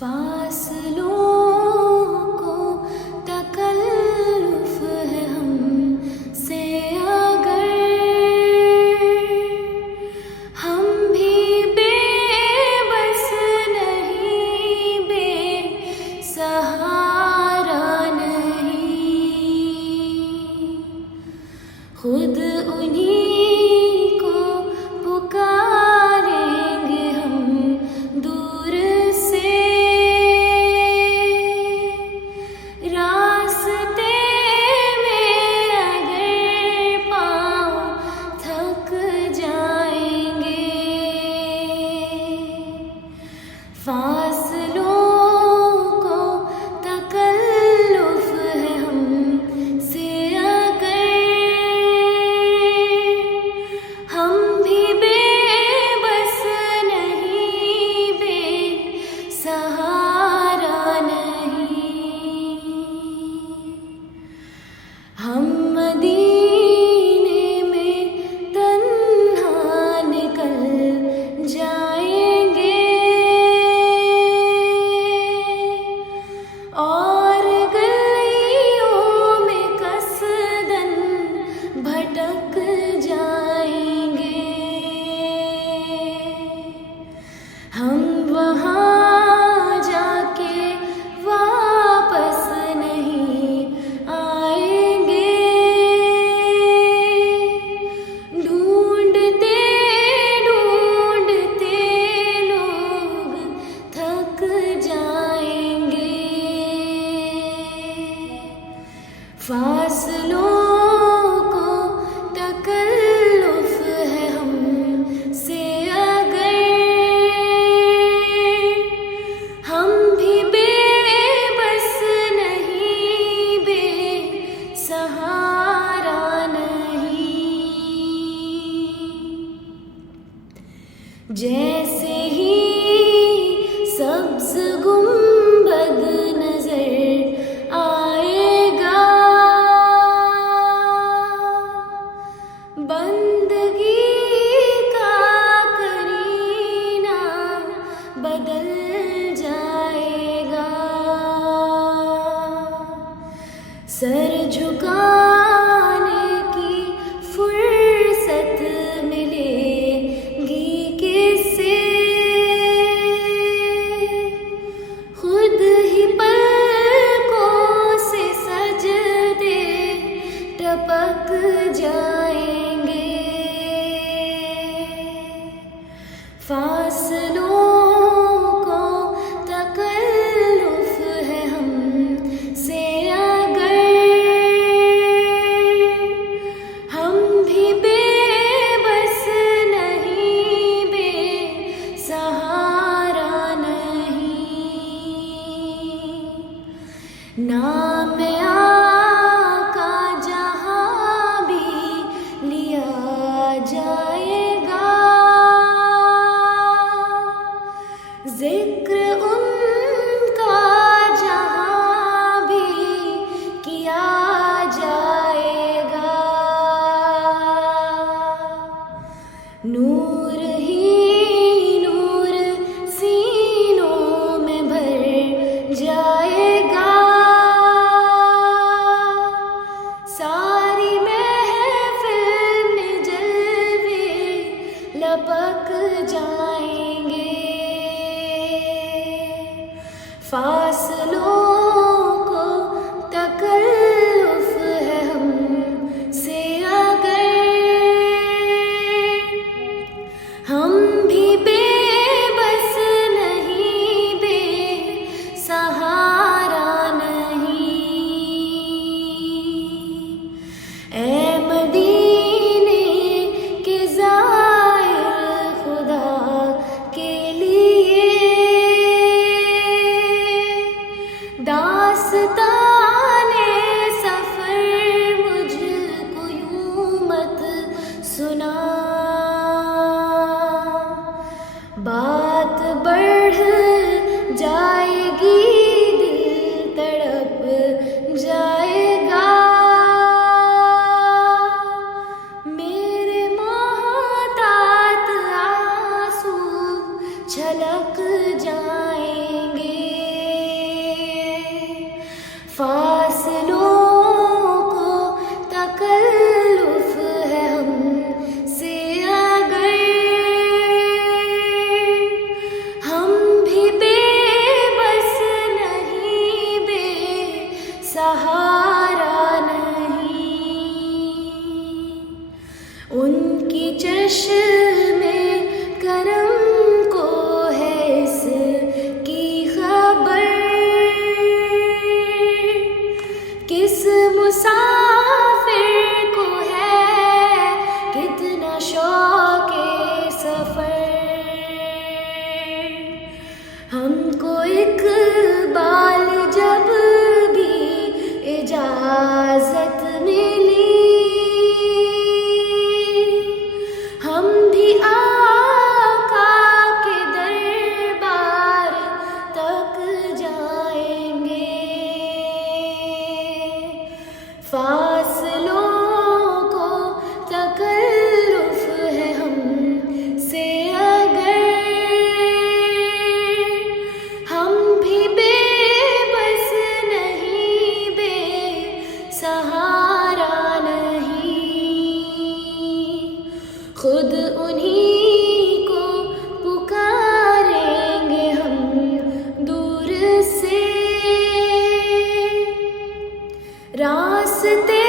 फासलों को तकल्लुफ़ है हमसे अगर हम भी बेबस नहीं, बेसहारा नहीं, खुद उन्हीं को पुकारेंगे हम दूर से। रास्ते में अगर पाँव थक जाएंगे, फासलों को तकल्लुफ़ है हमसे अगर हम भी बेबस नहीं, बेसहारा नहीं, हम मदीने में तन्हा निकल जाएंगे और गलियों में कसदन भटक जाएंगे। हम वहाँ जाके वापस नहीं आएंगे, ढूंढते ढूंढते लोग थक जाएंगे। फासलों को तकल्लुफ़ है हमसे अगर हम भी बेबस नहीं, बेसहारा नहीं। जैसे ही सब्ज़ गुंबद नज़र आएगा, बंदगी का करीना बदल जाएगा। सर झुकाने की फुर्सत मिलेगी किससे, खुद ही पलकों से सजदे टपक जाएंगे। फासलों को तकल्लुफ़ है हमसे अगर हम भी बेबस नहीं, बेसहारा नहीं, नाम आका जहाँ भी लिया जाएगा, जिक्र उनका जहाँ भी किया जाएगा। नूर ही नूर सीनों में भर जाएगा, सारी महफ़िल में जलवे लपक जाएंगे। फासलों को तकल्लुफ़ है हमसे अगर हम भी बेबस नहीं, बेसहारा नहीं। ऐ मदीने के ज़ाइर, खुदा के लिए इजाजत मिली, हम भी आका के दरबार तक जाएंगे। फासलों को तकल्लुफ है हमसे अगर, हम भी बेबस नहीं, बेसहारा नहीं, खुद उन्हीं को पुकारेंगे हम दूर से। रास्ते